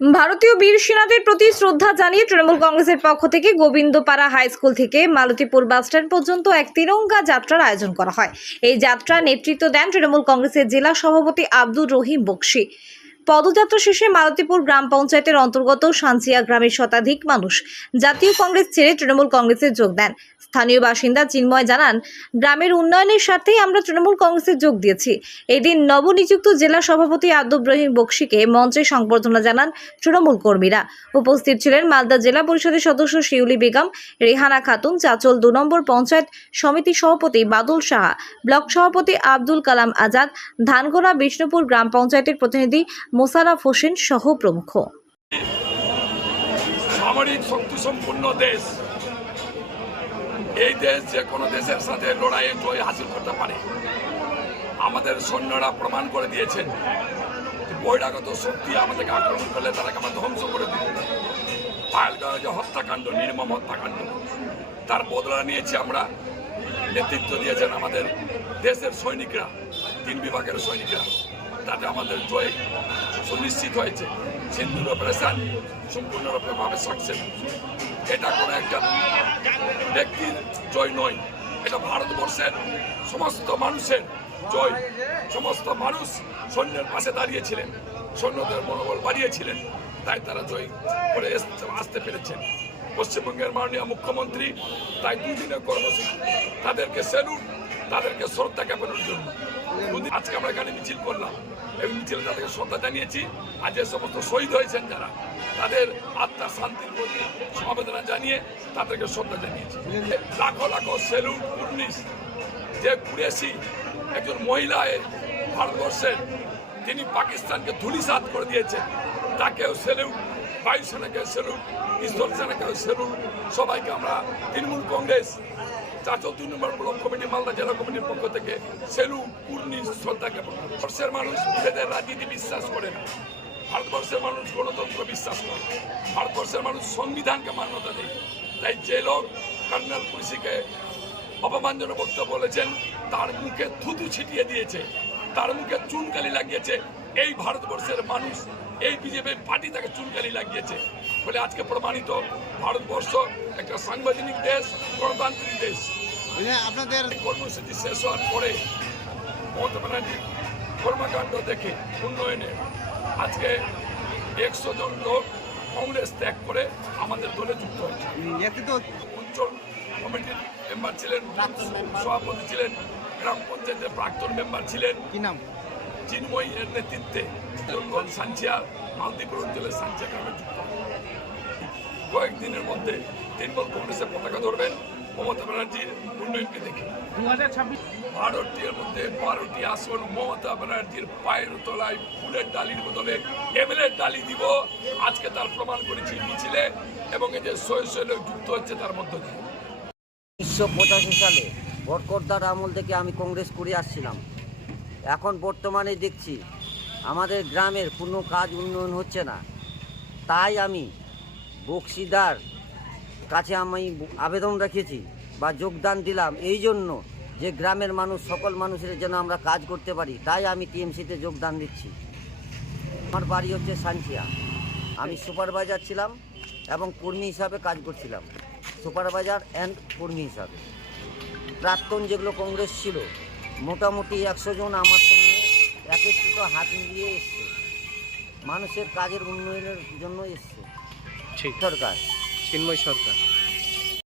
ভারতীয় বীর সেনাদের প্রতি শ্রদ্ধা জানিয়ে তৃণমূল কংগ্রেসের পক্ষ থেকে গোবিন্দপাড়া হাই স্কুল থেকে মালতীপুর বাসস্ট্যান্ড পর্যন্ত এক তিরঙ্গা যাত্রার আয়োজন করা হয়। এই যাত্রা নেতৃত্ব দেন তৃণমূল কংগ্রেসের জেলা সভাপতি আব্দুর রহিম বক্সি। পদযাত্রা শেষে মালতীপুর গ্রাম পঞ্চায়েতের অন্তর্গত সাঞ্চিয়া গ্রামের শতাধিক মানুষ জাতীয় কংগ্রেস ছেড়ে তৃণমূল কংগ্রেসে যোগ দেন। স্থানীয় বাসিন্দা চিন্ময় জানান, গ্রামের উন্নয়নের সাথেই আমরা তৃণমূল কংগ্রেসে যোগ দিয়েছি। এদিন নবনিযুক্ত জেলা সভাপতি আব্দুর রহিম বক্সিকে মঞ্চে সংবর্ধনা জানান তৃণমূল কর্মীরা। উপস্থিত ছিলেন মালদা জেলা পরিষদের সদস্য শিউলি বেগম, রেহানা খাতুন, চাচল দু নম্বর পঞ্চায়েত সমিতি সভাপতি বাদল সাহা, ব্লক সভাপতি আব্দুল কালাম আজাদ ধানগোনা বিষ্ণুপুর গ্রাম পঞ্চায়েতের প্রতিনিধি মোসারফ হোসেন সহ প্রমুখ। সামরিক শক্তি সম্পূর্ণ দেশ। এই দেশ যে কোনো দেশের সাথে লড়াইয়ে জয় হাসিল করতে পারে। আমাদের সৈন্যরা প্রমাণ করে দিয়েছেন বহিরাগত শক্তি আমাদেরকে আক্রমণ করলে তাদেরকে আমরা ধ্বংস করে পায়েলগাঁও যে হত্যাকাণ্ড, নির্মম হত্যাকাণ্ড, তার বদলা নিয়েছি আমরা। নেতৃত্ব দিয়েছেন আমাদের দেশের সৈনিকরা, তিন বিভাগের সৈনিকরা। তাতে আমাদের জয় সুনিশ্চিত হয়েছে। সিন্ধুর অপারেশন সম্পূর্ণরূপে সাকসেস এটা কোনো একটা ব্যক্তির জয় নয়। এটা ভারতবর্ষের সমস্ত মানুষের জয়। সমস্ত মানুষ সৈন্যের পাশে দাঁড়িয়েছিলেন। সৈন্যদের মনোবল বাড়িয়েছিলেন। তাই তারা জয় করে আসতে পেরেছেন পশ্চিমবঙ্গের মাননীয় মুখ্যমন্ত্রী তাই দুদিনের কর্মসূচি। তাদেরকে সেলুট তাদেরকে শ্রদ্ধা জ্ঞাপনের জন্য। আজকে আমরা এখানে মিছিল করলাম। এই মিছিলে তাদেরকে শ্রদ্ধা জানিয়েছি। আজ যে সমস্ত শহীদ হয়েছেন যারা, তাদের আত্মার শান্তির প্রতি সমবেদনা জানিয়ে তাদেরকে শ্রদ্ধা জানিয়েছি। লাখো লাখো সেলুট উনিশ যে কুরেশি, একজন মহিলা ভারতবর্ষের, তিনি পাকিস্তানকে ধুলিসাৎ করে দিয়েছেন, তাকেও সেলুট বায়ুসেনাকে সেলুট স্থল সেনাকেও সেলুট সবাইকে আমরা তৃণমূল কংগ্রেস চারশো দুই নম্বর ব্লক কমিটি, মালদা জেলা কমিটির পক্ষ থেকে সেলু পূর্ণি শ্রদ্ধা জ্ঞাপন মানুষ নিজেদের রাজনীতি বিশ্বাস করে না। ভারতবর্ষের মানুষ গণতন্ত্র বিশ্বাস করে ভারতবর্ষের মানুষ সংবিধানকে মান্যতা দেয় তাই যে লোক কর্নেল পুলিশিকে অপমানজনক বক্তব্য বলেছেন, তার মুখে থুতু ছিটিয়ে দিয়েছে, তার মুখে চুনকালি লাগিয়েছে, এই ভারতবর্ষের মানুষ এই বিজেপি পার্টি তাকে চুনকালি লাগিয়েছে। বলে আজকে প্রমাণিত ভারতবর্ষ একটা সাংবিধানিক দেশ গণতান্ত্রিক দেশ। বুঝলেন আপনাদের কর্মসূচি শেষ হওয়ার পরে মমতা ব্যানার্জি কর্মকাণ্ড দেখে উন্নয়নে আজকে একশো জন লোক কংগ্রেস ত্যাগ করে আমাদের দলে যুক্ত হয়েছে। অঞ্চল কমিটির মেম্বার ছিলেন সভাপতি ছিলেন গ্রাম পঞ্চায়েতের প্রাক্তন মেম্বার ছিলেন। কি নাম? চিন্ময়ী এর নেতৃত্বে জঙ্গল সাঞ্চিয়া মালদীপুর অঞ্চলের সাঞ্চিয়া গ্রামে যুক্ত। কয়েকদিনের মধ্যে তৃণমূল কংগ্রেসের পতাকা ধরবেন মমতা ব্যানার্জির উন্নয়নকে দেখে। বারোটির মধ্যে বারোটি আসন মমতা ব্যানার্জির পায়ের তলায় ফুলের ডালির বদলে এমএলএর ডালি দিব। আজকে তার প্রমাণ করেছি মিছিলে এবং এই যে শৈল শৈল যুক্ত হচ্ছে তার মধ্য দিয়ে। উনিশশো পঁচাশি সালে ভটকর্তার আমল থেকে আমি কংগ্রেস করে আসছিলাম। এখন বর্তমানে দেখছি আমাদের গ্রামের কোনো কাজ উন্নয়ন হচ্ছে না। তাই আমি বক্সিদার কাছে আমি আবেদন রেখেছি বা যোগদান দিলাম এই জন্য যে গ্রামের মানুষ, সকল মানুষের যেন আমরা কাজ করতে পারি, তাই আমি টিএমসিতে যোগদান দিচ্ছি। আমার বাড়ি হচ্ছে সাঞ্চিয়া আমি সুপারভাইজার ছিলাম এবং কর্মী হিসাবে কাজ করছিলাম। সুপারভাইজার অ্যান্ড কর্মী হিসাবে। প্রাক্তন যেগুলো কংগ্রেস ছিল মোটামুটি একশো জন আমার সঙ্গে একত্রিত হাত মিলিয়ে এসছে। মানুষের কাজের উন্নয়নের জন্য এসছে। ঠিক। সরকার। চিন্ময় সরকার।